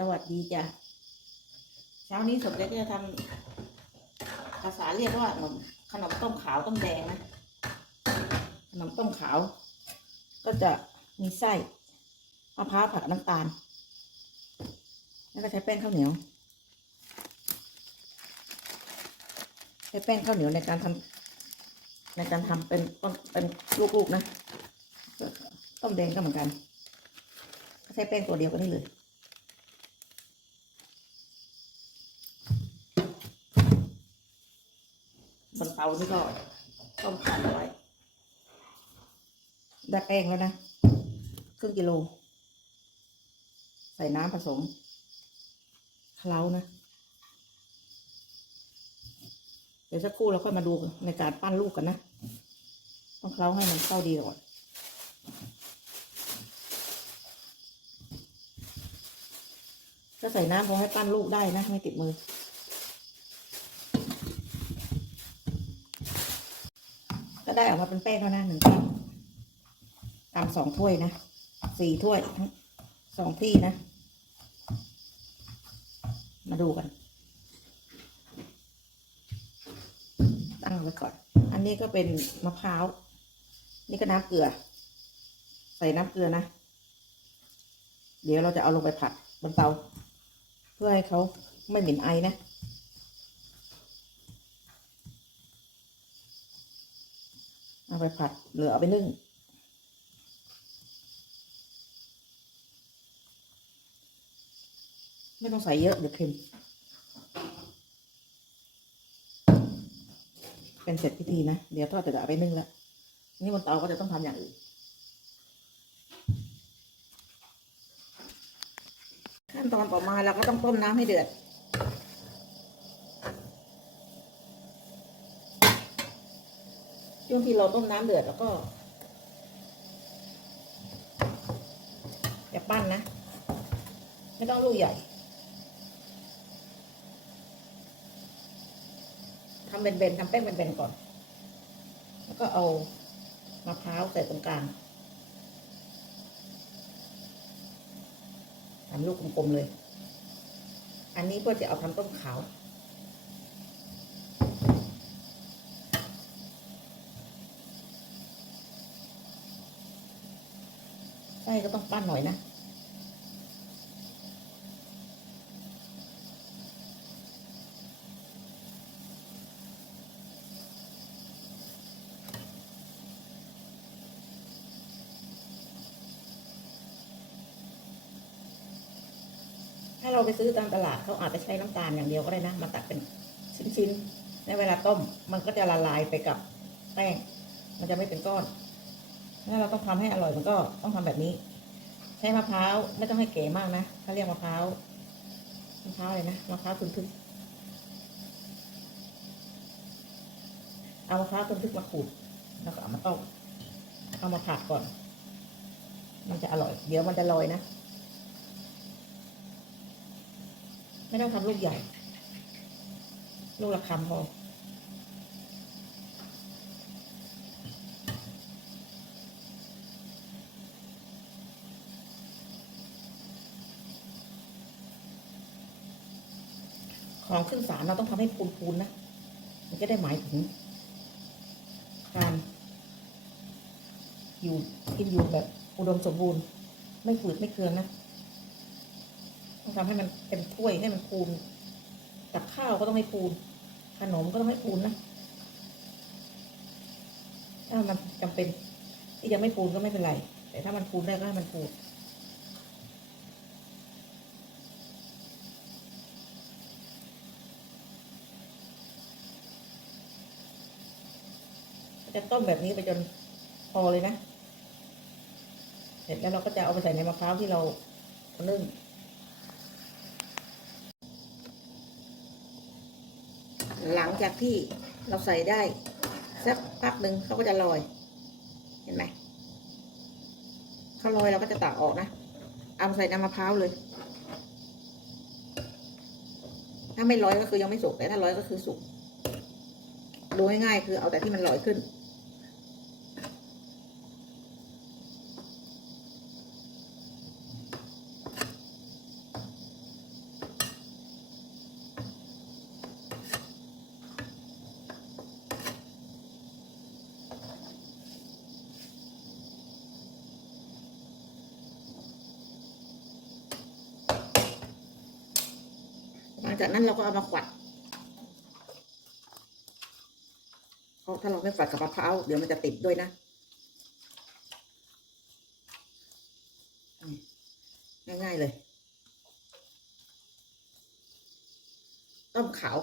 สวัสดีจ้ะ เช้านี้สมเด็จก็จะทำภาษาเรียกว่าขนมขนมต้มขาวต้มแดงนะ ขนมต้มขาว ก็จะมีไส้มะพร้าวผัดกับน้ำตาล แล้วก็ใช้แป้งข้าวเหนียว ใช้แป้งข้าวเหนียวในการทำในการทำเป็นเป็นลูกๆนะ ต้มแดงก็เหมือนกันก็ใช้แป้งตัวเดียวกันนี่เลย บนเตานี่ก็ต้มขันไว้ ได้แป้งแล้วนะครึ่งกิโล ใส่น้ำผสมเคล้านะ เดี๋ยวสักครู่เราค่อยมาดูในการปั้นลูกกันนะ ต้องเคล้าให้มันเข้าดีก่อนถ้าใส่น้ำพอให้ปั้นลูกได้นะ ไม่ติดมือ ได้ออกมาเป็นแป้งแล้วนะหนึ่งก้อนตามสองถ้วยนะสี่ถ้วยสองที่นะ มาดูกัน ตั้งไว้ก่อน อันนี้ก็เป็นมะพร้าว นี่ก็น้ำเกลือ ใส่น้ำเกลือนะ เดี๋ยวเราจะเอาลงไปผัดบนเตา เพื่อให้เขาไม่เหม็นไอนะ เอาไปผัดหรือเอาไปนึ่งไม่ต้องใส่เยอะเดี๋ยวเค็ม เป็นเสร็จพิธีนะ เดี๋ยวทอดจะเอาไปนึ่งแล้ว นี่บนเตาก็จะต้องทำอย่างอื่น ขั้นตอนต่อมาเราก็ต้องต้มน้ำให้เดือด ช่วงที่เราต้มน้ำเดือดแล้วก็อย่าปั้นนะ ไม่ต้องลูกใหญ่ทำเบนๆทำแป้งเบนๆก่อน แล้วก็เอามะพร้าวใส่ตรงกลางทำลูกกลมๆเลย อันนี้เพื่อจะเอาทำต้มขาว ก็ต้องปั้นหน่อยนะถ้าเราไปซื้อตามตลาดเขาอาจจะใช้น้ำตาลอย่างเดียวก็ได้นะ มาตัดเป็นชิ้นๆในเวลาต้ม มันก็จะละลายไปกับแป้ง มันจะไม่เป็นก้อน ถ้าเราต้องทำให้อร่อยมันก็ต้องทำแบบนี้ ใช้มะพร้าวไม่ต้องให้เก๋มากนะเขาเรียกมะพร้าวมะพร้าวอะไรนะมะพร้าวทึนๆเอามะพร้าวทึนๆมาขูดแล้วก็เอามาต้มเอามาผัดก่อน มันจะอร่อย เดี๋ยวมันจะลอยนะไม่ต้องทำลูกใหญ่ ลูกละคำพอ ของขึ้นศาลเราต้องทำให้พูนๆนะ มันจะได้หมายถึงการอยู่กินอยู่แบบอุดมสมบูรณ์ ไม่ฝืดไม่เคืองนะต้องทำให้มันเป็นถ้วยให้มันพูนกับข้าวก็ต้องให้พูนขนมก็ต้องให้พูนนะถ้ามันจำเป็นที่ยังไม่พูนก็ไม่เป็นไร แต่ถ้ามันพูนได้ก็ให้มันพูน จะต้มแบบนี้ไปจนพอเลยนะ เสร็จแล้วเราก็จะเอาไปใส่ในมะพร้าวที่เรานึ่งหลังจากที่เราใส่ได้สักพักหนึ่งเขาก็จะลอย เห็นไหมเขาลอยเราก็จะตักออกนะเอาใส่น้ำมะพร้าวเลย ถ้าไม่ลอยก็คือยังไม่สุกแต่ถ้าลอยก็คือสุก ดูง่ายๆคือเอาแต่ที่มันลอยขึ้น หลังจากนั้นเราก็เอามาขวัด ราะถ้าเราไม่ขวัดกับมะพร้าวเดี๋ยวมันจะติดด้วยนะง่ายๆเลย ต้มขาว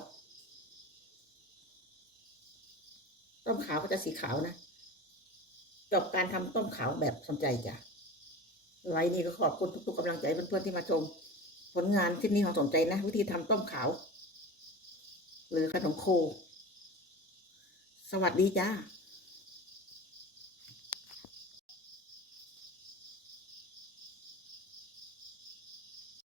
ต้มขาวก็จะสีขาวนะจบการทำต้มขาวแบบสนใจจ้ะไลน์นี้ก็ขอบคุณทุกๆกำลังใจเพื่อนๆที่มาชม ผลงานคลิปนี้ของสนใจนะ วิธีทำต้มขาว หรือขนมโค สวัสดีจ้า